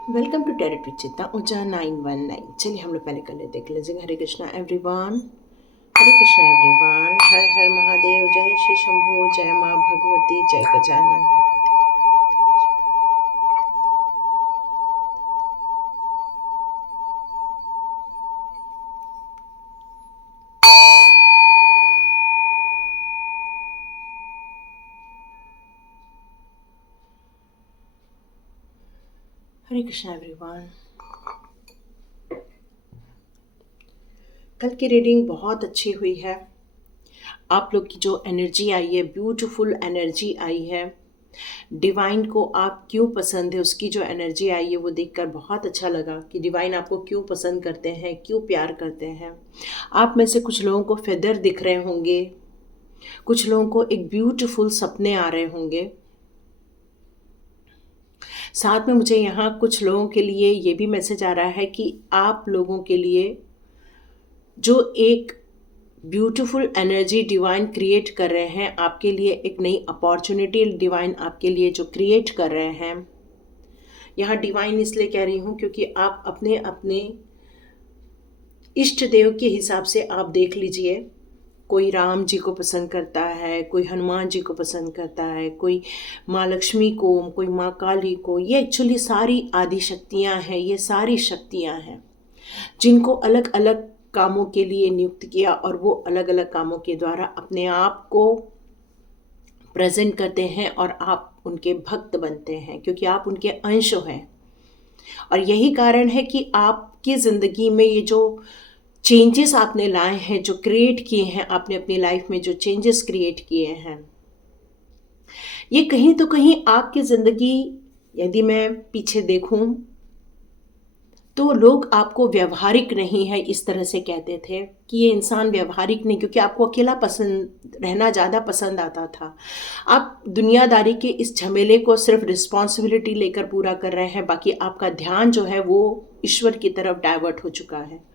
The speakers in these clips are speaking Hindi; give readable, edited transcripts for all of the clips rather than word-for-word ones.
वेलकम टू टैरेट विद चित्ता ऊर्जा 919। चलिए हम लोग पहले कर लेते हैं क्लेंजिंग। हरे कृष्णा एवरीवन, हरे कृष्णा एवरीवन, हर हर महादेव, जय श्री शंभू, जय माँ भगवती, जय गजानन। हरे कृष्णा एवरीवन। कल की रीडिंग बहुत अच्छी हुई है। आप लोग की जो एनर्जी आई है, ब्यूटीफुल एनर्जी आई है। डिवाइन को आप क्यों पसंद है, उसकी जो एनर्जी आई है वो देखकर बहुत अच्छा लगा कि डिवाइन आपको क्यों पसंद करते हैं, क्यों प्यार करते हैं। आप में से कुछ लोगों को फेदर दिख रहे होंगे, कुछ लोगों को एक ब्यूटीफुल सपने आ रहे होंगे। साथ में मुझे यहाँ कुछ लोगों के लिए ये भी मैसेज आ रहा है कि आप लोगों के लिए जो एक ब्यूटीफुल एनर्जी डिवाइन क्रिएट कर रहे हैं, आपके लिए एक नई अपॉर्चुनिटी डिवाइन आपके लिए जो क्रिएट कर रहे हैं। यहाँ डिवाइन इसलिए कह रही हूँ क्योंकि आप अपने अपने इष्ट देव के हिसाब से आप देख लीजिए। कोई राम जी को पसंद करता है, कोई हनुमान जी को पसंद करता है, कोई माँ लक्ष्मी को, कोई माँ काली को। ये एक्चुअली सारी आदि शक्तियाँ हैं, ये सारी शक्तियाँ हैं जिनको अलग अलग कामों के लिए नियुक्त किया और वो अलग अलग कामों के द्वारा अपने आप को प्रेजेंट करते हैं और आप उनके भक्त बनते हैं क्योंकि आप उनके अंश हैं। और यही कारण है कि आपकी ज़िंदगी में ये जो चेंजेस आपने लाए हैं, जो क्रिएट किए हैं, आपने अपनी लाइफ में जो चेंजेस क्रिएट किए हैं, ये कहीं तो कहीं आपकी ज़िंदगी, यदि मैं पीछे देखूं तो लोग आपको व्यवहारिक नहीं है इस तरह से कहते थे कि ये इंसान व्यवहारिक नहीं, क्योंकि आपको अकेला पसंद रहना ज़्यादा पसंद आता था। आप दुनियादारी के इस झमेले को सिर्फ रिस्पॉन्सिबिलिटी लेकर पूरा कर रहे हैं, बाकी आपका ध्यान जो है वो ईश्वर की तरफ डाइवर्ट हो चुका है।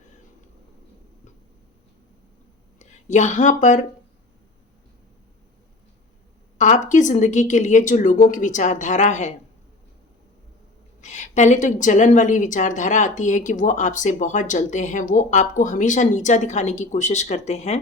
यहाँ पर आपकी ज़िंदगी के लिए जो लोगों की विचारधारा है, पहले तो एक जलन वाली विचारधारा आती है कि वो आपसे बहुत जलते हैं, वो आपको हमेशा नीचा दिखाने की कोशिश करते हैं।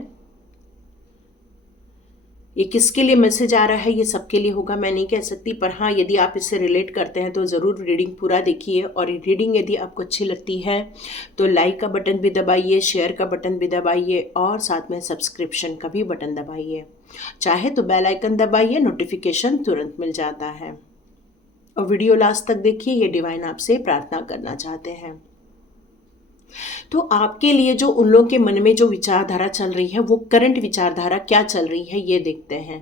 ये किसके लिए मैसेज आ रहा है, ये सबके लिए होगा मैं नहीं कह सकती, पर हाँ यदि आप इससे रिलेट करते हैं तो ज़रूर रीडिंग पूरा देखिए। और ये रीडिंग यदि आपको अच्छी लगती है तो लाइक का बटन भी दबाइए, शेयर का बटन भी दबाइए और साथ में सब्सक्रिप्शन का भी बटन दबाइए। चाहे तो बेल आइकन दबाइए, नोटिफिकेशन तुरंत मिल जाता है। और वीडियो लास्ट तक देखिए, ये डिवाइन आपसे प्रार्थना करना चाहते हैं। तो आपके लिए जो उन लोगों के मन में जो विचारधारा चल रही है, वो करंट विचारधारा क्या चल रही है ये देखते हैं।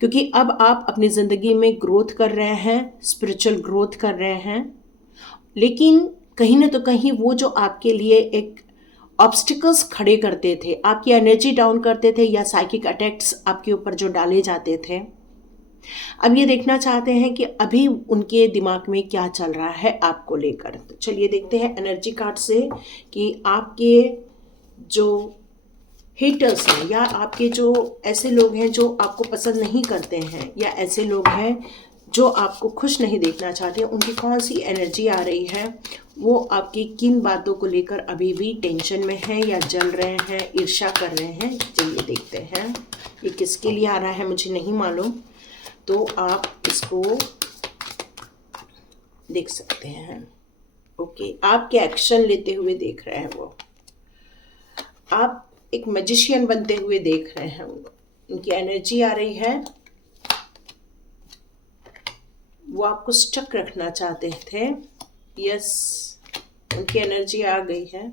क्योंकि अब आप अपनी ज़िंदगी में ग्रोथ कर रहे हैं, स्पिरिचुअल ग्रोथ कर रहे हैं, लेकिन कहीं ना तो कहीं वो जो आपके लिए एक ऑब्स्टिकल्स खड़े करते थे, आपकी एनर्जी डाउन करते थे या साइकिक अटैक्स आपके ऊपर जो डाले जाते थे, अब ये देखना चाहते हैं कि अभी उनके दिमाग में क्या चल रहा है आपको लेकर। तो चलिए देखते हैं एनर्जी कार्ड से कि आपके जो हेटर्स हैं या आपके जो ऐसे लोग हैं जो आपको पसंद नहीं करते हैं या ऐसे लोग हैं जो आपको खुश नहीं देखना चाहते, उनकी कौन सी एनर्जी आ रही है, वो आपकी किन बातों को लेकर अभी भी टेंशन में है या जल रहे हैं, ईर्ष्या कर रहे हैं। चलिए देखते हैं ये किसके लिए आ रहा है, मुझे नहीं मालूम, तो आप इसको देख सकते हैं। ओके, आपके एक्शन लेते हुए देख रहे हैं वो, आप एक मैजिशियन बनते हुए देख रहे हैं उनकी एनर्जी आ रही है। वो आपको स्टक रखना चाहते थे, यस, उनकी एनर्जी आ गई है,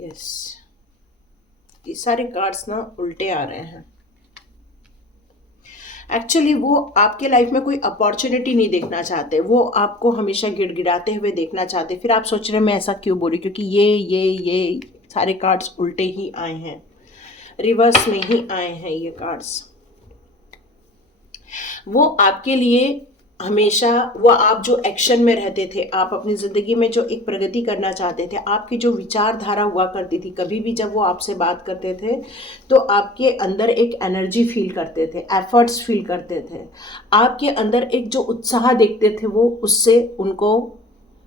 यस। ये सारे कार्ड्स ना उल्टे आ रहे हैं। एक्चुअली वो आपके लाइफ में कोई अपॉर्चुनिटी नहीं देखना चाहते, वो आपको हमेशा गिड़गिड़ाते हुए देखना चाहते। फिर आप सोच रहे हैं मैं ऐसा क्यों बोली, क्योंकि ये सारे कार्ड्स उल्टे ही आए हैं, रिवर्स में ही आए हैं ये कार्ड्स। वो आपके लिए हमेशा वो आप जो एक्शन में रहते थे, आप अपनी ज़िंदगी में जो एक प्रगति करना चाहते थे, आपकी जो विचारधारा हुआ करती थी, कभी भी जब वो आपसे बात करते थे तो आपके अंदर एक एनर्जी फील करते थे, एफर्ट्स फील करते थे, आपके अंदर एक जो उत्साह देखते थे, वो उससे उनको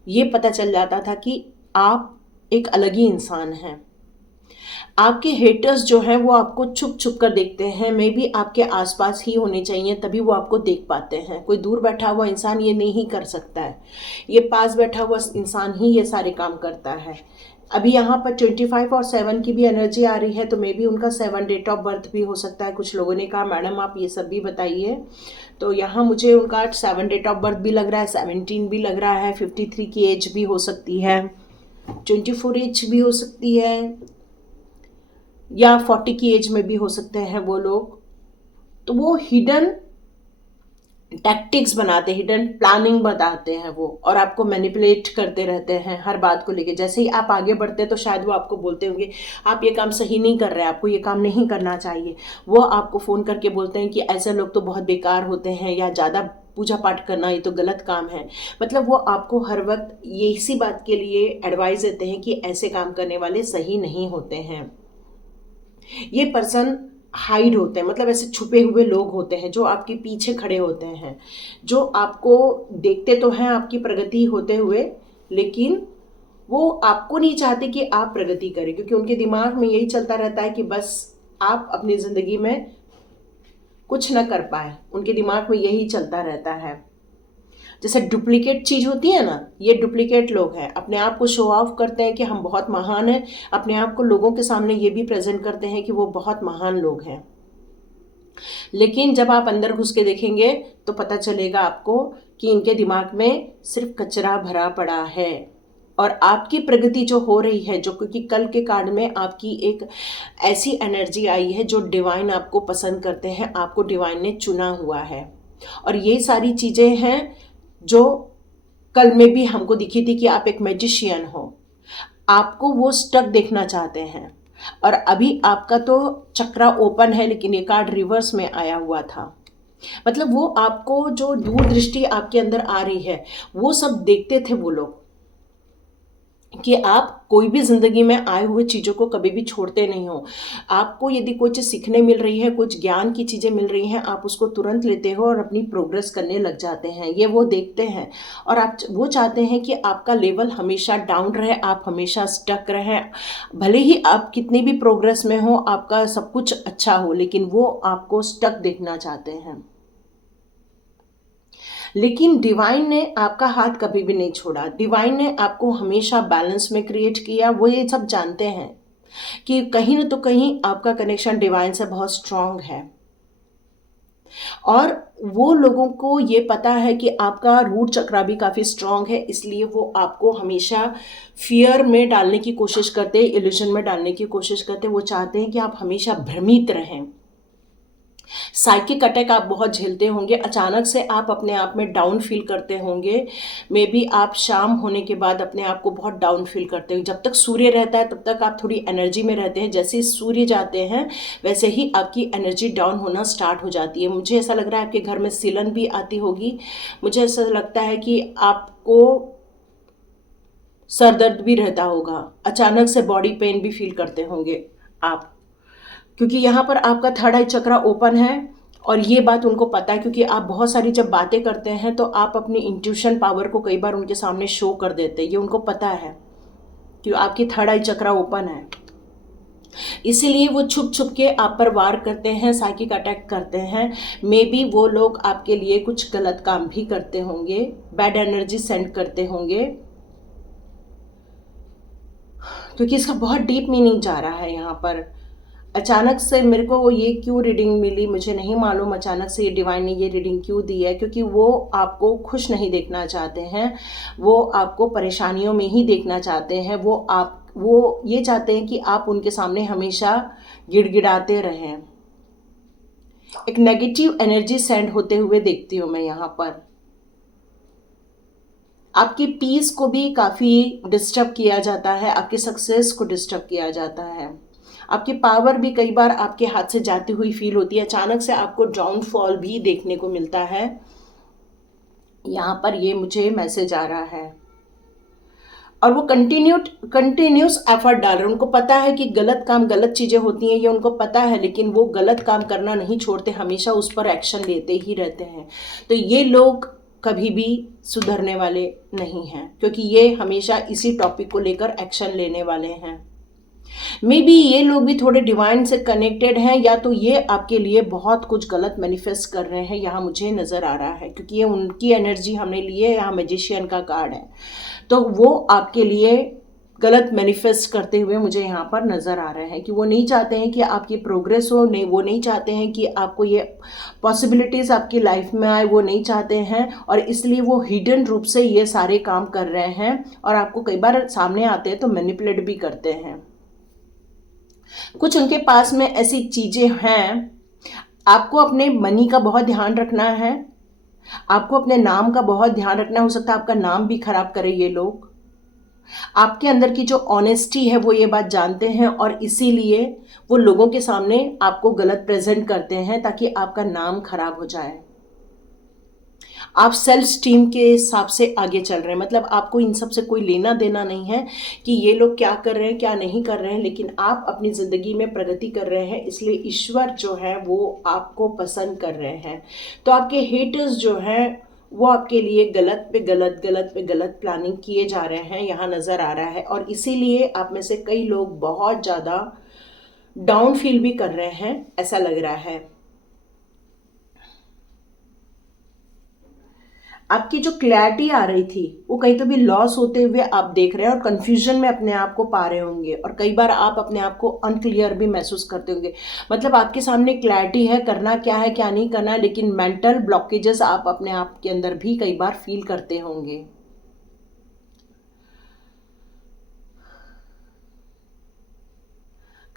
ये पता चल जाता था कि आप एक अलग ही इंसान हैं। आपके हेटर्स जो हैं वो आपको छुप छुप कर देखते हैं, मे बी आपके आसपास ही होने चाहिए तभी वो आपको देख पाते हैं। कोई दूर बैठा हुआ इंसान ये नहीं कर सकता है, ये पास बैठा हुआ इंसान ही ये सारे काम करता है। अभी यहाँ पर 25 और 7 की भी एनर्जी आ रही है, तो मे बी उनका 7 डेट ऑफ बर्थ भी हो सकता है। कुछ लोगों ने कहा मैडम आप ये सब भी बताइए, तो यहाँ मुझे उनका 7 डेट ऑफ बर्थ भी लग रहा है, 17 भी लग रहा है, 53 की एज भी हो सकती है, 24 एज भी हो सकती है, या 40 की एज में भी हो सकते हैं वो लोग। तो वो हिडन टैक्टिक्स बनाते हैं, हिडन प्लानिंग बताते हैं वो, और आपको मैनिपुलेट करते रहते हैं हर बात को लेके। जैसे ही आप आगे बढ़ते हैं तो शायद वो आपको बोलते होंगे आप ये काम सही नहीं कर रहे हैं, आपको ये काम नहीं करना चाहिए। वो आपको फ़ोन करके बोलते हैं कि ऐसे लोग तो बहुत बेकार होते हैं, या ज़्यादा पूजा पाठ करना ये तो गलत काम है। मतलब वो आपको हर वक्त ये इसी बात के लिए एडवाइस देते हैं कि ऐसे काम करने वाले सही नहीं होते हैं। ये पर्सन हाइड होते हैं, मतलब ऐसे छुपे हुए लोग होते हैं जो आपके पीछे खड़े होते हैं, जो आपको देखते तो हैं आपकी प्रगति होते हुए, लेकिन वो आपको नहीं चाहते कि आप प्रगति करें, क्योंकि उनके दिमाग में यही चलता रहता है कि बस आप अपनी ज़िंदगी में कुछ न कर पाए। उनके दिमाग में यही चलता रहता है। जैसे डुप्लीकेट चीज़ होती है ना, ये डुप्लीकेट लोग हैं, अपने आप को शो ऑफ करते हैं कि हम बहुत महान हैं, अपने आप को लोगों के सामने ये भी प्रेजेंट करते हैं कि वो बहुत महान लोग हैं। लेकिन जब आप अंदर घुस के देखेंगे तो पता चलेगा आपको कि इनके दिमाग में सिर्फ कचरा भरा पड़ा है। और आपकी प्रगति जो हो रही है, जो क्योंकि कल के कार्ड में आपकी एक ऐसी एनर्जी आई है जो डिवाइन आपको पसंद करते हैं, आपको डिवाइन ने चुना हुआ है। और ये सारी चीज़ें हैं जो कल में भी हमको दिखी थी कि आप एक मैजिशियन हो, आपको वो स्टक देखना चाहते हैं। और अभी आपका तो चक्रा ओपन है, लेकिन ये कार्ड रिवर्स में आया हुआ था। मतलब वो आपको जो दूरदृष्टि आपके अंदर आ रही है, वो सब देखते थे वो लोग, कि आप कोई भी ज़िंदगी में आए हुए चीज़ों को कभी भी छोड़ते नहीं हो। आपको यदि कोई चीज़ सीखने मिल रही है, कुछ ज्ञान की चीज़ें मिल रही हैं, आप उसको तुरंत लेते हो और अपनी प्रोग्रेस करने लग जाते हैं। ये वो देखते हैं, और आप वो चाहते हैं कि आपका लेवल हमेशा डाउन रहे, आप हमेशा स्टक रहें। भले ही आप कितनी भी प्रोग्रेस में हो, आपका सब कुछ अच्छा हो, लेकिन वो आपको स्टक देखना चाहते हैं। लेकिन डिवाइन ने आपका हाथ कभी भी नहीं छोड़ा। डिवाइन ने आपको हमेशा बैलेंस में क्रिएट किया। वो ये सब जानते हैं कि कहीं न तो कहीं आपका कनेक्शन डिवाइन से बहुत स्ट्रांग है, और वो लोगों को ये पता है कि आपका रूट चक्रा भी काफ़ी स्ट्रांग है, इसलिए वो आपको हमेशा फियर में डालने की कोशिश करते हैं, इल्यूजन में डालने की कोशिश करते हैं। वो चाहते हैं कि आप हमेशा भ्रमित रहें। साइकिक अटैक आप बहुत झेलते होंगे, अचानक से आप अपने आप में डाउन फील करते होंगे। मे बी आप शाम होने के बाद अपने आप को बहुत डाउन फील करते हो। जब तक सूर्य रहता है तब तक आप थोड़ी एनर्जी में रहते हैं, जैसे ही सूर्य जाते हैं वैसे ही आपकी एनर्जी डाउन होना स्टार्ट हो जाती है। मुझे ऐसा लग रहा है आपके घर में सीलन भी आती होगी। मुझे ऐसा लगता है कि आपको सर दर्द भी रहता होगा, अचानक से बॉडी पेन भी फील करते होंगे आप, क्योंकि यहाँ पर आपका थर्ड आई चक्रा ओपन है। और ये बात उनको पता है, क्योंकि आप बहुत सारी जब बातें करते हैं तो आप अपनी इंट्यूशन पावर को कई बार उनके सामने शो कर देते हैं। ये उनको पता है कि आपकी थर्ड आई चक्रा ओपन है, इसीलिए वो छुप छुप के आप पर वार करते हैं, साइकिक अटैक करते हैं। मे बी वो लोग आपके लिए कुछ गलत काम भी करते होंगे, बैड एनर्जी सेंड करते होंगे, क्योंकि इसका बहुत डीप मीनिंग जा रहा है यहाँ पर। अचानक से मेरे को ये क्यों रीडिंग मिली मुझे नहीं मालूम, अचानक से ये डिवाइन ने ये रीडिंग क्यों दी है, क्योंकि वो आपको खुश नहीं देखना चाहते हैं, वो आपको परेशानियों में ही देखना चाहते हैं। वो ये चाहते हैं कि आप उनके सामने हमेशा गिड़गिड़ाते रहें। एक नेगेटिव एनर्जी सेंड होते हुए देखती हूँ मैं यहाँ पर। आपकी पीस को भी काफ़ी डिस्टर्ब किया जाता है, आपकी सक्सेस को डिस्टर्ब किया जाता है, आपकी पावर भी कई बार आपके हाथ से जाती हुई फील होती है। अचानक से आपको डाउनफॉल भी देखने को मिलता है। यहाँ पर ये मुझे मैसेज आ रहा है। और वो कंटिन्यूस एफर्ट डाल रहे हैं। उनको पता है कि गलत काम, गलत चीज़ें होती हैं, ये उनको पता है, लेकिन वो गलत काम करना नहीं छोड़ते, हमेशा उस पर एक्शन लेते ही रहते हैं। तो ये लोग कभी भी सुधरने वाले नहीं हैं, क्योंकि ये हमेशा इसी टॉपिक को लेकर एक्शन लेने वाले हैं। मे बी ये लोग भी थोड़े डिवाइन से कनेक्टेड हैं, या तो ये आपके लिए बहुत कुछ गलत मैनिफेस्ट कर रहे हैं, यहाँ मुझे नज़र आ रहा है, क्योंकि ये उनकी एनर्जी हमने ली है। यहाँ मैजिशियन का कार्ड है, तो वो आपके लिए गलत मैनिफेस्ट करते हुए मुझे यहाँ पर नज़र आ रहे हैं कि वो नहीं चाहते हैं कि आपकी प्रोग्रेस हो, नहीं, वो नहीं चाहते हैं कि आपको ये पॉसिबिलिटीज़ आपकी लाइफ में आए, वो नहीं चाहते हैं, और इसलिए वो हिडन रूप से ये सारे काम कर रहे हैं, और आपको कई बार सामने आते हैं तो मैनिपुलेट भी करते हैं। कुछ उनके पास में ऐसी चीज़ें हैं। आपको अपने मनी का बहुत ध्यान रखना है, आपको अपने नाम का बहुत ध्यान रखना। हो सकता है आपका नाम भी खराब करे ये लोग। आपके अंदर की जो ऑनेस्टी है वो ये बात जानते हैं, और इसीलिए वो लोगों के सामने आपको गलत प्रेजेंट करते हैं ताकि आपका नाम खराब हो जाए। आप सेल्फ स्टीम के हिसाब से आगे चल रहे हैं, मतलब आपको इन सब से कोई लेना देना नहीं है कि ये लोग क्या कर रहे हैं, क्या नहीं कर रहे हैं, लेकिन आप अपनी ज़िंदगी में प्रगति कर रहे हैं, इसलिए ईश्वर जो है वो आपको पसंद कर रहे हैं। तो आपके हेटर्स जो हैं वो आपके लिए गलत पे गलत, गलत पे गलत प्लानिंग किए जा रहे हैं, यहाँ नज़र आ रहा है। और इसीलिए आप में से कई लोग बहुत ज़्यादा डाउन फील भी कर रहे हैं, ऐसा लग रहा है। आपकी जो क्लैरिटी आ रही थी वो कहीं तो भी लॉस होते हुए आप देख रहे हैं, और कंफ्यूजन में अपने आप को पा रहे होंगे, और कई बार आप अपने आप को अनक्लियर भी महसूस करते होंगे। मतलब आपके सामने क्लैरिटी है, करना क्या है क्या नहीं करना है, लेकिन मेंटल ब्लॉकेजेस आप अपने आप के अंदर भी कई बार फील करते होंगे।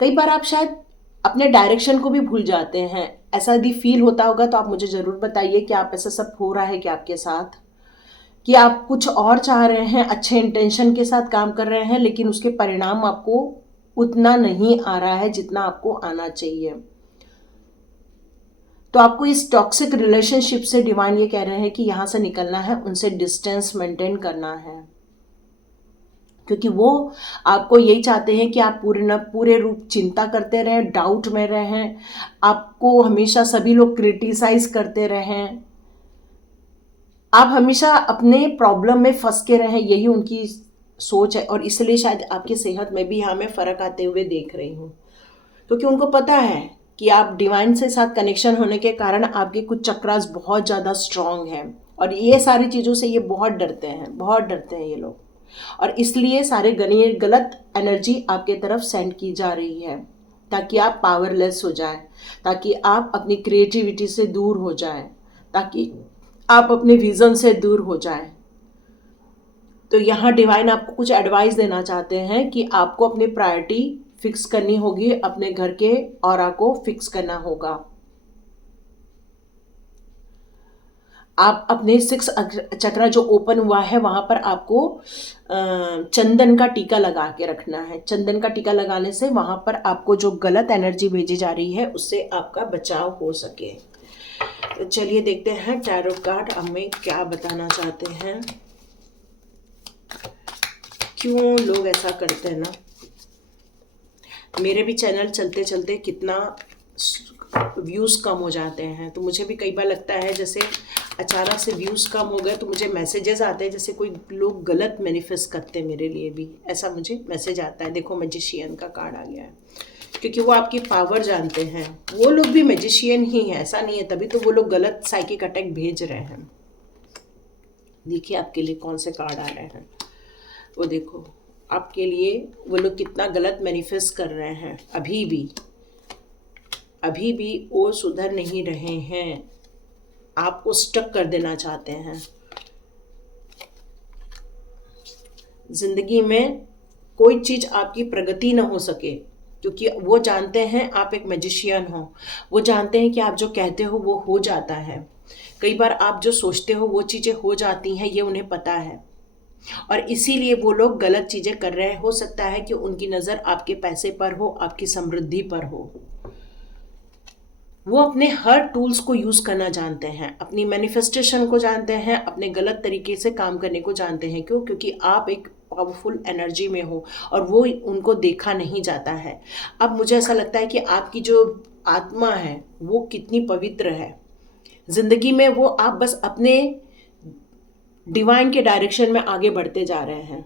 कई बार आप शायद अपने डायरेक्शन को भी भूल जाते हैं। ऐसा यदि फील होता होगा तो आप मुझे ज़रूर बताइए कि आप ऐसा सब हो रहा है कि आपके साथ, कि आप कुछ और चाह रहे हैं, अच्छे इंटेंशन के साथ काम कर रहे हैं, लेकिन उसके परिणाम आपको उतना नहीं आ रहा है जितना आपको आना चाहिए। तो आपको इस टॉक्सिक रिलेशनशिप से डिवाइन ये कह रहे हैं कि यहाँ से निकलना है, उनसे डिस्टेंस मेंटेन करना है, क्योंकि वो आपको यही चाहते हैं कि आप पूरे रूप चिंता करते रहें, डाउट में रहें, आपको हमेशा सभी लोग क्रिटिसाइज करते रहें, आप हमेशा अपने प्रॉब्लम में फंस के रहें, यही उनकी सोच है। और इसलिए शायद आपकी सेहत में भी हमें फ़र्क आते हुए देख रही हूँ, क्योंकि उनको पता है कि आप डिवाइन से साथ कनेक्शन होने के कारण आपके कुछ चक्रास बहुत ज़्यादा स्ट्रांग हैं, और ये सारी चीज़ों से ये बहुत डरते हैं, बहुत डरते हैं ये लोग, और इसलिए सारे गलत एनर्जी आपके तरफ सेंड की जा रही है ताकि आप पावरलेस हो जाएं, ताकि आप अपनी क्रिएटिविटी से दूर हो जाएं, ताकि आप अपने विज़न से दूर हो जाएं। तो यहाँ डिवाइन आपको कुछ एडवाइस देना चाहते हैं कि आपको अपनी प्रायोरिटी फिक्स करनी होगी, अपने घर के ऑरा को फिक्स करना होगा। आप अपने 6 चक्रा जो ओपन हुआ है वहाँ पर आपको चंदन का टीका लगा के रखना है। चंदन का टीका लगाने से वहाँ पर आपको जो गलत एनर्जी भेजी जा रही है उससे आपका बचाव हो सके। तो चलिए देखते हैं टैरो कार्ड हमें क्या बताना चाहते हैं। क्यों लोग ऐसा करते हैं ना, मेरे भी चैनल चलते चलते कितना व्यूज़ कम हो जाते हैं, तो मुझे भी कई बार लगता है जैसे अचानक से व्यूज़ कम हो गए तो मुझे मैसेजेस आते हैं जैसे कोई लोग गलत मैनिफेस्ट करते हैं मेरे लिए भी, ऐसा मुझे मैसेज आता है। देखो मैजिशियन का कार्ड आ गया है, क्योंकि वो आपकी पावर जानते हैं, वो लोग भी मैजिशियन ही हैं, ऐसा नहीं है, तभी तो वो लोग गलत साइकिक अटैक भेज रहे हैं। देखिए आपके लिए कौन से कार्ड आ रहे हैं, वो देखो आपके लिए वो लोग कितना गलत मैनिफेस्ट कर रहे हैं। अभी भी वो सुधर नहीं रहे हैं, आपको स्टक कर देना चाहते हैं। जिंदगी में कोई चीज़ आपकी प्रगति ना हो सके, क्योंकि वो जानते हैं आप एक मैजिशियन हो, वो जानते हैं कि आप जो कहते हो वो हो जाता है। कई बार आप जो सोचते हो वो चीज़ें हो जाती हैं, ये उन्हें पता है, और इसीलिए वो लोग गलत चीज़ें कर रहे हैं। हो सकता है कि उनकी नज़र आपके पैसे पर हो, आपकी समृद्धि पर हो। वो अपने हर टूल्स को यूज़ करना जानते हैं, अपनी मैनिफेस्टेशन को जानते हैं, अपने गलत तरीके से काम करने को जानते हैं। क्यों? क्योंकि आप एक पावरफुल एनर्जी में हो और वो उनको देखा नहीं जाता है। अब मुझे ऐसा लगता है कि आपकी जो आत्मा है वो कितनी पवित्र है। ज़िंदगी में वो आप बस अपने डिवाइन के डायरेक्शन में आगे बढ़ते जा रहे हैं।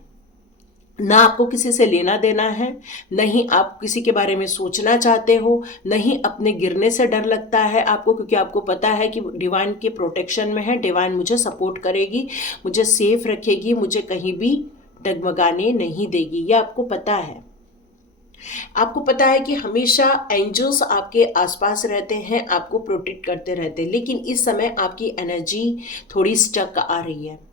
ना आपको किसी से लेना देना है, नहीं आप किसी के बारे में सोचना चाहते हो, नहीं अपने गिरने से डर लगता है आपको, क्योंकि आपको पता है कि डिवाइन के प्रोटेक्शन में है, डिवाइन मुझे सपोर्ट करेगी, मुझे सेफ रखेगी, मुझे कहीं भी डगमगाने नहीं देगी। ये आपको पता है। आपको पता है कि हमेशा एंजल्स आपके आसपास रहते हैं, आपको प्रोटेक्ट करते रहते हैं। लेकिन इस समय आपकी एनर्जी थोड़ी स्टक आ रही है।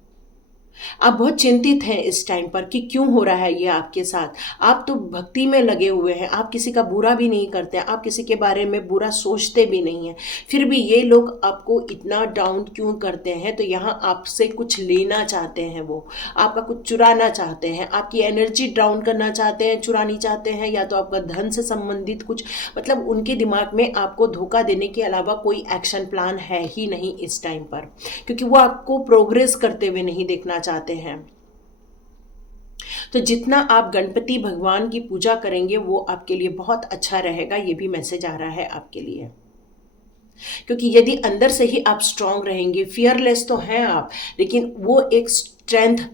आप बहुत चिंतित हैं इस टाइम पर कि क्यों हो रहा है ये आपके साथ। आप तो भक्ति में लगे हुए हैं, आप किसी का बुरा भी नहीं करते, आप किसी के बारे में बुरा सोचते भी नहीं हैं, फिर भी ये लोग आपको इतना डाउन क्यों करते हैं? तो यहाँ आपसे कुछ लेना चाहते हैं, वो आपका कुछ चुराना चाहते हैं, आपकी एनर्जी डाउन करना चाहते हैं, चुरानी चाहते हैं, या तो आपका धन से संबंधित कुछ, मतलब उनके दिमाग में आपको धोखा देने के अलावा कोई एक्शन प्लान है ही नहीं इस टाइम पर, क्योंकि वो आपको प्रोग्रेस करते हुए नहीं देखना चाहते हैं। तो जितना आप गणपति भगवान की पूजा करेंगे वो आपके लिए बहुत अच्छा रहेगा। ये भी मैसेज आ रहा है आपके लिए, क्योंकि यदि अंदर से ही आप स्ट्रांग रहेंगे, फियरलेस तो हैं आप, लेकिन वो एक स्ट्रेंथ,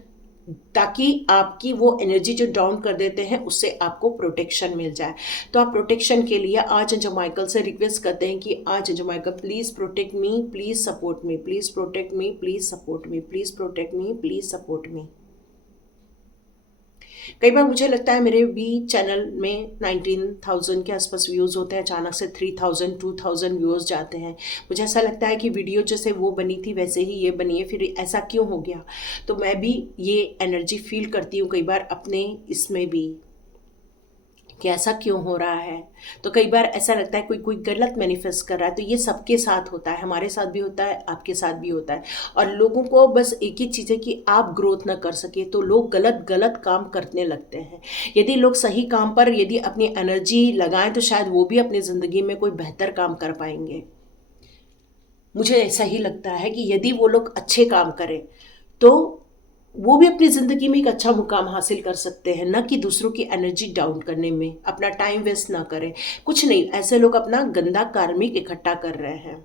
ताकि आपकी वो एनर्जी जो डाउन कर देते हैं उससे आपको प्रोटेक्शन मिल जाए। तो आप प्रोटेक्शन के लिए आज एंजल माइकल से रिक्वेस्ट करते हैं कि आज angel Michael please protect me, please support me, please protect me, please support me, please protect me, please support me. कई बार मुझे लगता है मेरे भी चैनल में 19,000 के आसपास व्यूज़ होते हैं, अचानक से 3,000 2,000 व्यूज़ जाते हैं। मुझे ऐसा लगता है कि वीडियो जैसे वो बनी थी वैसे ही ये बनी है, फिर ऐसा क्यों हो गया? तो मैं भी ये एनर्जी फील करती हूँ कई बार अपने इसमें भी, कि ऐसा क्यों हो रहा है। तो कई बार ऐसा लगता है कोई कोई गलत मैनिफेस्ट कर रहा है। तो ये सबके साथ होता है, हमारे साथ भी होता है, आपके साथ भी होता है। और लोगों को बस एक ही चीज़ है कि आप ग्रोथ ना कर सके तो लोग गलत गलत काम करने लगते हैं। यदि लोग सही काम पर यदि अपनी एनर्जी लगाएं तो शायद वो भी अपनी ज़िंदगी में कोई बेहतर काम कर पाएंगे। मुझे ऐसा ही लगता है कि यदि वो लोग अच्छे काम करें तो वो भी अपनी ज़िंदगी में एक अच्छा मुकाम हासिल कर सकते हैं, ना कि दूसरों की एनर्जी डाउन करने में अपना टाइम वेस्ट ना करें। कुछ नहीं, ऐसे लोग अपना गंदा कार्मिक इकट्ठा कर रहे हैं,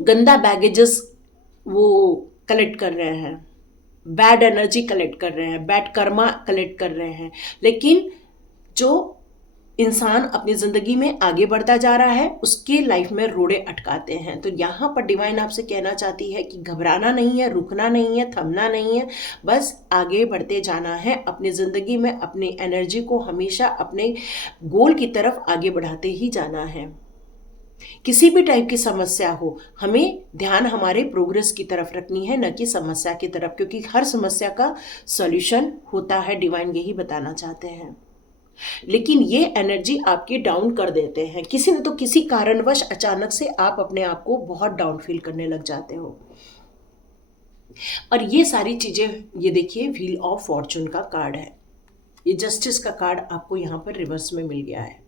गंदा बैगेजेस वो कलेक्ट कर रहे हैं, बैड एनर्जी कलेक्ट कर रहे हैं, बैड कर्मा कलेक्ट कर रहे हैं। लेकिन जो इंसान अपनी ज़िंदगी में आगे बढ़ता जा रहा है उसके लाइफ में रोड़े अटकाते हैं। तो यहाँ पर डिवाइन आपसे कहना चाहती है कि घबराना नहीं है, रुकना नहीं है, थमना नहीं है, बस आगे बढ़ते जाना है अपनी ज़िंदगी में, अपनी एनर्जी को हमेशा अपने गोल की तरफ आगे बढ़ाते ही जाना है। किसी भी टाइप की समस्या हो, हमें ध्यान हमारे प्रोग्रेस की तरफ रखनी है, न कि समस्या की तरफ, क्योंकि हर समस्या का सॉल्यूशन होता है, डिवाइन यही बताना चाहते हैं। लेकिन ये एनर्जी आपकी डाउन कर देते हैं, किसी न तो किसी कारणवश अचानक से आप अपने आप को बहुत डाउन फील करने लग जाते हो। और ये सारी चीजें, ये देखिए व्हील ऑफ फॉर्चून का कार्ड है, ये जस्टिस का कार्ड आपको यहाँ पर रिवर्स में मिल गया है।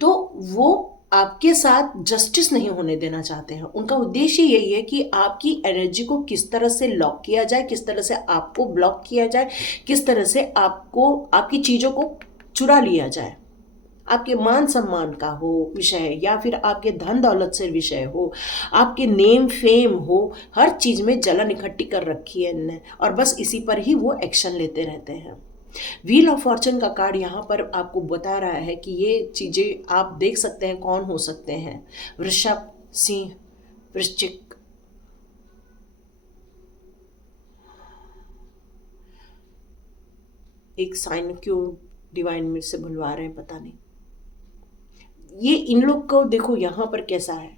तो वो आपके साथ जस्टिस नहीं होने देना चाहते हैं। उनका उद्देश्य यही है कि आपकी एनर्जी को किस तरह से लॉक किया जाए, किस तरह से आपको ब्लॉक किया जाए, किस तरह से आपको आपकी चीज़ों को चुरा लिया जाए। आपके मान सम्मान का हो विषय, या फिर आपके धन दौलत से विषय हो, आपके नेम फेम हो, हर चीज़ में जलन इकट्ठी कर रखी है इनने, और बस इसी पर ही वो एक्शन लेते रहते हैं। व्हील ऑफ फॉर्चून का कार्ड यहाँ पर आपको बता रहा है कि ये चीज़ें आप देख सकते हैं कौन हो सकते हैं। वृषभ, सिंह, वृश्चिक, एक साइन क्यों डिवाइन में से बुलवा रहे हैं पता नहीं। ये इन लोग को देखो यहाँ पर कैसा है,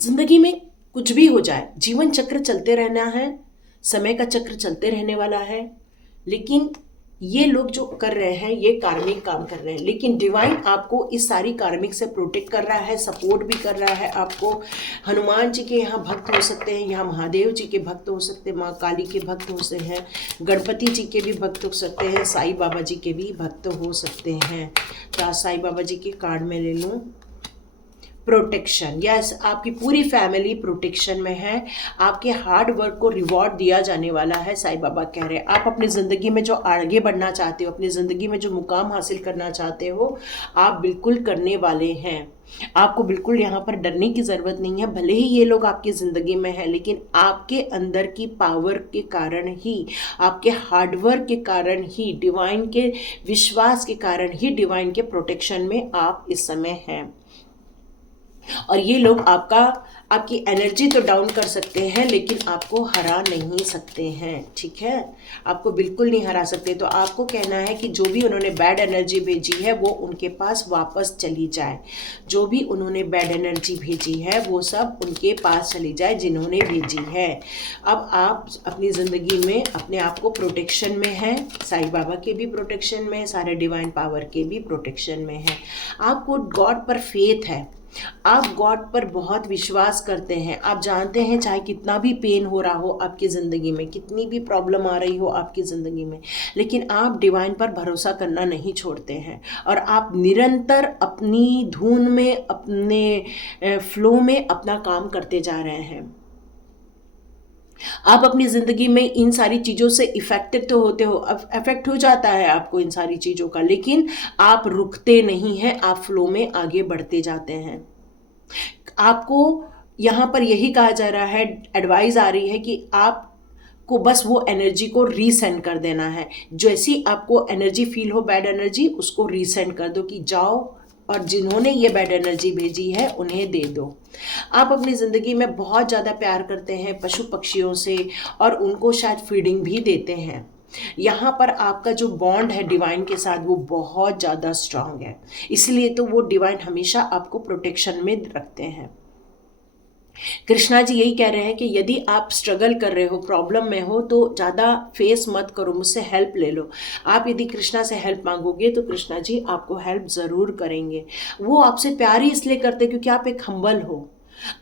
जिंदगी में कुछ भी हो जाए, जीवन चक्र चलते रहना है, समय का चक्र चलते रहने वाला है, लेकिन ये लोग जो कर रहे हैं ये कार्मिक काम कर रहे हैं, लेकिन डिवाइन आपको इस सारी कार्मिक से प्रोटेक्ट कर रहा है, सपोर्ट भी कर रहा है आपको। हनुमान जी के यहाँ भक्त हो सकते हैं, यहाँ महादेव जी के भक्त हो सकते हैं, माँ काली के भक्त हो सकते हैं, गणपति जी के भी भक्त हो सकते हैं, साईं बाबा जी के भी भक्त हो सकते हैं। तो आज साईं बाबा जी के कार्ड में ले लूँ। प्रोटेक्शन, यस, आपकी पूरी फैमिली प्रोटेक्शन में है। आपके हार्ड वर्क को रिवॉर्ड दिया जाने वाला है। साईं बाबा कह रहे हैं आप अपनी ज़िंदगी में जो आगे बढ़ना चाहते हो, अपनी ज़िंदगी में जो मुकाम हासिल करना चाहते हो, आप बिल्कुल करने वाले हैं। आपको बिल्कुल यहाँ पर डरने की ज़रूरत नहीं है। भले ही ये लोग आपकी ज़िंदगी में है, लेकिन आपके अंदर की पावर के कारण ही, आपके हार्डवर्क के कारण ही, डिवाइन के विश्वास के कारण ही, डिवाइन के प्रोटेक्शन में आप इस समय हैं। और ये लोग आपकी एनर्जी तो डाउन कर सकते हैं, लेकिन आपको हरा नहीं सकते हैं, ठीक है? आपको बिल्कुल नहीं हरा सकते। तो आपको कहना है कि जो भी उन्होंने बैड एनर्जी भेजी है वो उनके पास वापस चली जाए। जो भी उन्होंने बैड एनर्जी भेजी है वो सब उनके पास चली जाए जिन्होंने भेजी है। अब आप अपनी ज़िंदगी में अपने आप को प्रोटेक्शन में हैं, साईं बाबा के भी प्रोटेक्शन में, सारे डिवाइन पावर के भी प्रोटेक्शन में हैं। आपको गॉड पर फेथ है, आप गॉड पर बहुत विश्वास करते हैं। आप जानते हैं चाहे कितना भी पेन हो रहा हो आपकी ज़िंदगी में, कितनी भी प्रॉब्लम आ रही हो आपकी ज़िंदगी में, लेकिन आप डिवाइन पर भरोसा करना नहीं छोड़ते हैं। और आप निरंतर अपनी धुन में, अपने फ्लो में अपना काम करते जा रहे हैं। आप अपनी ज़िंदगी में इन सारी चीज़ों से इफ़ेक्टेड तो होते हो, अफेक्ट हो जाता है आपको इन सारी चीज़ों का, लेकिन आप रुकते नहीं हैं, आप फ्लो में आगे बढ़ते जाते हैं। आपको यहाँ पर यही कहा जा रहा है, एडवाइस आ रही है कि आप को बस वो एनर्जी को रीसेंड कर देना है। जैसी आपको एनर्जी फील हो, बैड एनर्जी, उसको रीसेंड कर दो कि जाओ और जिन्होंने ये बैड एनर्जी भेजी है उन्हें दे दो। आप अपनी ज़िंदगी में बहुत ज़्यादा प्यार करते हैं पशु पक्षियों से, और उनको शायद फीडिंग भी देते हैं। यहाँ पर आपका जो बॉन्ड है डिवाइन के साथ वो बहुत ज़्यादा स्ट्रांग है, इसलिए तो वो डिवाइन हमेशा आपको प्रोटेक्शन में रखते हैं। कृष्णा जी यही कह रहे हैं कि यदि आप स्ट्रगल कर रहे हो, प्रॉब्लम में हो, तो ज़्यादा फेस मत करो, मुझसे हेल्प ले लो। आप यदि कृष्णा से हेल्प मांगोगे तो कृष्णा जी आपको हेल्प ज़रूर करेंगे। वो आपसे प्यार ही इसलिए करते क्योंकि आप एक हम्बल हो।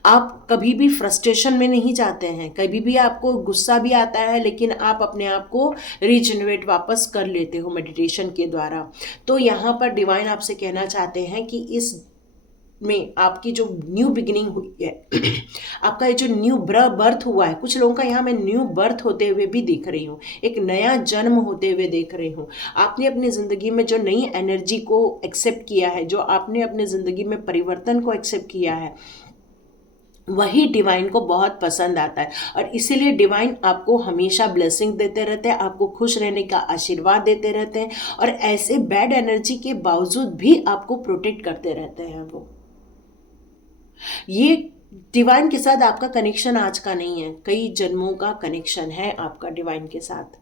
आप कभी भी फ्रस्ट्रेशन में नहीं जाते हैं, कभी भी आपको गुस्सा भी आता है, लेकिन आप अपने आप को रीजनरेट वापस कर लेते हो मेडिटेशन के द्वारा। तो यहाँ पर डिवाइन आपसे कहना चाहते हैं कि इस में आपकी जो न्यू बिगिनिंग हुई है आपका ये जो न्यू बर्थ हुआ है, कुछ लोगों का यहाँ मैं न्यू बर्थ होते हुए भी देख रही हूँ, एक नया जन्म होते हुए देख रही हूँ। आपने अपनी ज़िंदगी में जो नई एनर्जी को एक्सेप्ट किया है, जो आपने अपनी ज़िंदगी में परिवर्तन को एक्सेप्ट किया है, वही डिवाइन को बहुत पसंद आता है। और इसीलिए डिवाइन आपको हमेशा ब्लेसिंग देते रहते हैं, आपको खुश रहने का आशीर्वाद देते रहते हैं, और ऐसे बैड एनर्जी के बावजूद भी आपको प्रोटेक्ट करते रहते हैं। वो ये डिवाइन के साथ आपका कनेक्शन आज का नहीं है, कई जन्मों का कनेक्शन है आपका डिवाइन के साथ,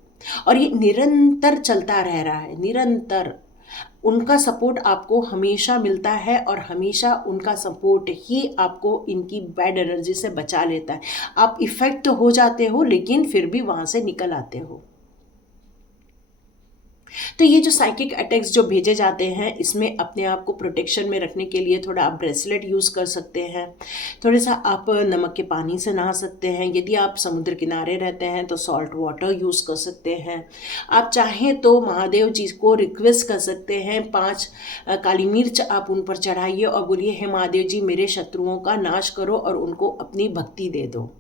और ये निरंतर चलता रह रहा है, निरंतर। उनका सपोर्ट आपको हमेशा मिलता है, और हमेशा उनका सपोर्ट ही आपको इनकी बैड एनर्जी से बचा लेता है। आप इफ़ेक्ट तो हो जाते हो, लेकिन फिर भी वहाँ से निकल आते हो। तो ये जो साइकिक अटैक्स जो भेजे जाते हैं, इसमें अपने आप को प्रोटेक्शन में रखने के लिए थोड़ा आप ब्रेसलेट यूज़ कर सकते हैं, थोड़ा सा आप नमक के पानी से नहा सकते हैं। यदि आप समुद्र किनारे रहते हैं तो सॉल्ट वाटर यूज़ कर सकते हैं। आप चाहें तो महादेव जी को रिक्वेस्ट कर सकते हैं, 5 काली मिर्च आप उन पर चढ़ाइए और बोलिए, हे महादेव जी मेरे शत्रुओं का नाश करो, और उनको अपनी भक्ति दे दो।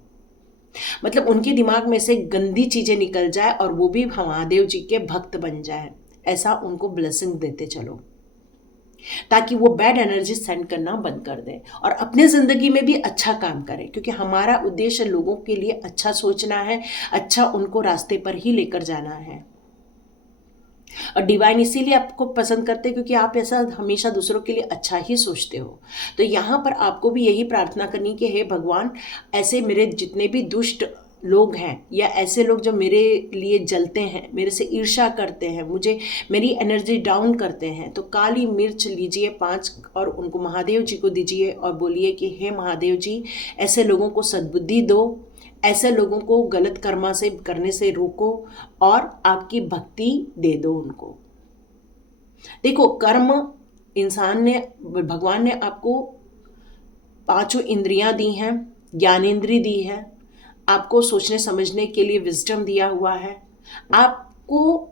मतलब उनके दिमाग में से गंदी चीज़ें निकल जाए और वो भी महादेव जी के भक्त बन जाए। ऐसा उनको ब्लेसिंग देते चलो, ताकि वो बैड एनर्जी सेंड करना बंद कर दें और अपने ज़िंदगी में भी अच्छा काम करें, क्योंकि हमारा उद्देश्य लोगों के लिए अच्छा सोचना है, अच्छा उनको रास्ते पर ही लेकर जाना है। और डिवाइन इसीलिए आपको पसंद करते हैं क्योंकि आप ऐसा हमेशा दूसरों के लिए अच्छा ही सोचते हो। तो यहाँ पर आपको भी यही प्रार्थना करनी कि हे भगवान, ऐसे मेरे जितने भी दुष्ट लोग हैं या ऐसे लोग जो मेरे लिए जलते हैं, मेरे से ईर्ष्या करते हैं, मुझे मेरी एनर्जी डाउन करते हैं, तो काली मिर्च लीजिए 5 और उनको महादेव जी को दीजिए और बोलिए कि हे महादेव जी, ऐसे लोगों को सद्बुद्धि दो, ऐसे लोगों को गलत कर्मा से करने से रोको और आपकी भक्ति दे दो उनको। देखो, कर्म इंसान ने, भगवान ने आपको 5 इंद्रियां दी हैं, ज्ञानेंद्री दी है, आपको सोचने समझने के लिए विजडम दिया हुआ है, आपको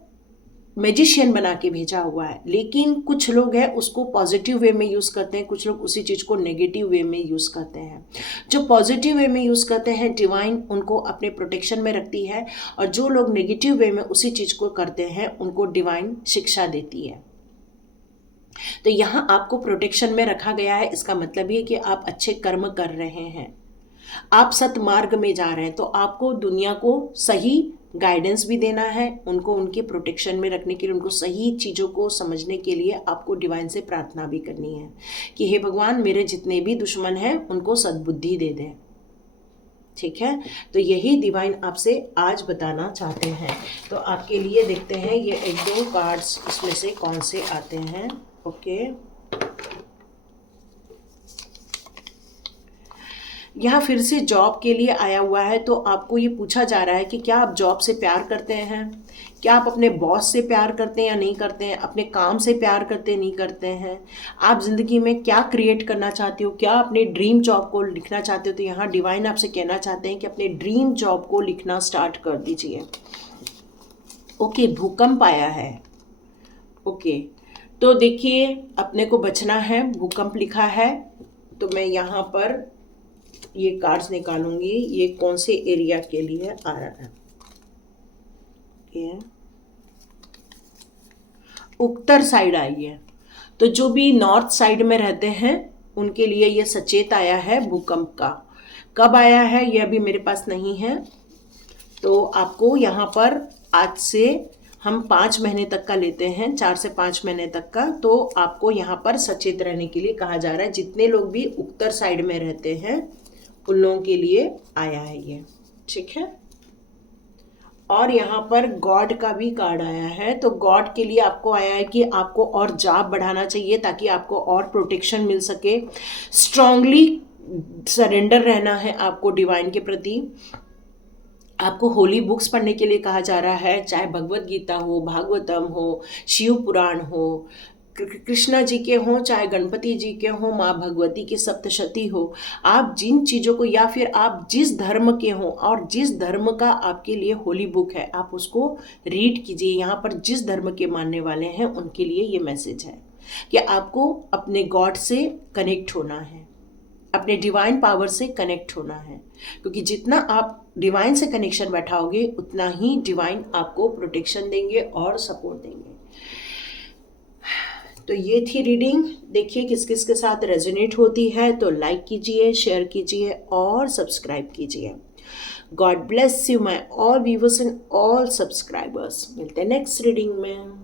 मैजिशियन बना के भेजा हुआ है। लेकिन कुछ लोग हैं उसको पॉजिटिव वे में यूज़ करते हैं, कुछ लोग उसी चीज़ को नेगेटिव वे में यूज़ करते हैं। जो पॉजिटिव वे में यूज़ करते हैं, डिवाइन उनको अपने प्रोटेक्शन में रखती है, और जो लोग नेगेटिव वे में उसी चीज़ को करते हैं उनको डिवाइन शिक्षा देती है। तो यहाँ आपको प्रोटेक्शन में रखा गया है। इसका मतलब ये कि आप अच्छे कर्म कर रहे हैं, आप सतमार्ग में जा रहे हैं, तो आपको दुनिया को सही गाइडेंस भी देना है, उनको उनके प्रोटेक्शन में रखने के लिए, उनको सही चीज़ों को समझने के लिए आपको डिवाइन से प्रार्थना भी करनी है कि हे भगवान, मेरे जितने भी दुश्मन हैं उनको सद्बुद्धि दे दें। ठीक है, तो यही डिवाइन आपसे आज बताना चाहते हैं। तो आपके लिए देखते हैं ये 1-2 कार्ड्स इसमें से कौन से आते हैं। ओके, यहाँ फिर से जॉब के लिए आया हुआ है। तो आपको ये पूछा जा रहा है कि क्या आप जॉब से प्यार करते हैं, क्या आप अपने बॉस से प्यार करते हैं या नहीं करते हैं, अपने काम से प्यार करते नहीं करते हैं, आप ज़िंदगी में क्या क्रिएट करना चाहते हो, क्या अपने ड्रीम जॉब को लिखना चाहते हो। तो यहाँ डिवाइन आपसे कहना चाहते हैं कि अपने ड्रीम जॉब को लिखना स्टार्ट कर दीजिए। ओके, भूकंप आया है। ओके, तो देखिए अपने को बचना है, भूकंप लिखा है। तो मैं यहाँ पर ये कार्ड्स निकालूंगी, ये कौन से एरिया के लिए आ रहा है। ये उत्तर साइड आई है, तो जो भी नॉर्थ साइड में रहते हैं उनके लिए ये सचेत आया है भूकंप का। कब आया है ये अभी मेरे पास नहीं है। तो आपको यहाँ पर आज से हम 5 महीने तक का लेते हैं, 4 से 5 महीने तक का। तो आपको यहाँ पर सचेत रहने के लिए कहा जा रहा है। जितने लोग भी उत्तर साइड में रहते हैं उन लोगों के लिए आया है ये, ठीक है। और यहाँ पर गॉड का भी कार्ड आया है। तो गॉड के लिए आपको आया है कि आपको और जाप बढ़ाना चाहिए ताकि आपको और प्रोटेक्शन मिल सके। स्ट्रांगली सरेंडर रहना है आपको डिवाइन के प्रति। आपको होली बुक्स पढ़ने के लिए कहा जा रहा है, चाहे भगवत गीता हो, भागवतम हो, शिव पुराण हो, कृष्णा जी के हों, चाहे गणपति जी के हों, माँ भगवती की सप्तशती हो। आप जिन चीज़ों को, या फिर आप जिस धर्म के हों और जिस धर्म का आपके लिए होली बुक है, आप उसको रीड कीजिए। यहाँ पर जिस धर्म के मानने वाले हैं उनके लिए ये मैसेज है कि आपको अपने गॉड से कनेक्ट होना है, अपने डिवाइन पावर से कनेक्ट होना है, क्योंकि जितना आप डिवाइन से कनेक्शन बैठाओगे उतना ही डिवाइन आपको प्रोटेक्शन देंगे और सपोर्ट देंगे। तो ये थी रीडिंग। देखिए किस किस के साथ रेजोनेट होती है, तो लाइक कीजिए, शेयर कीजिए और सब्सक्राइब कीजिए। God bless you my all viewers and all subscribers. मिलते हैं नेक्स्ट रीडिंग में।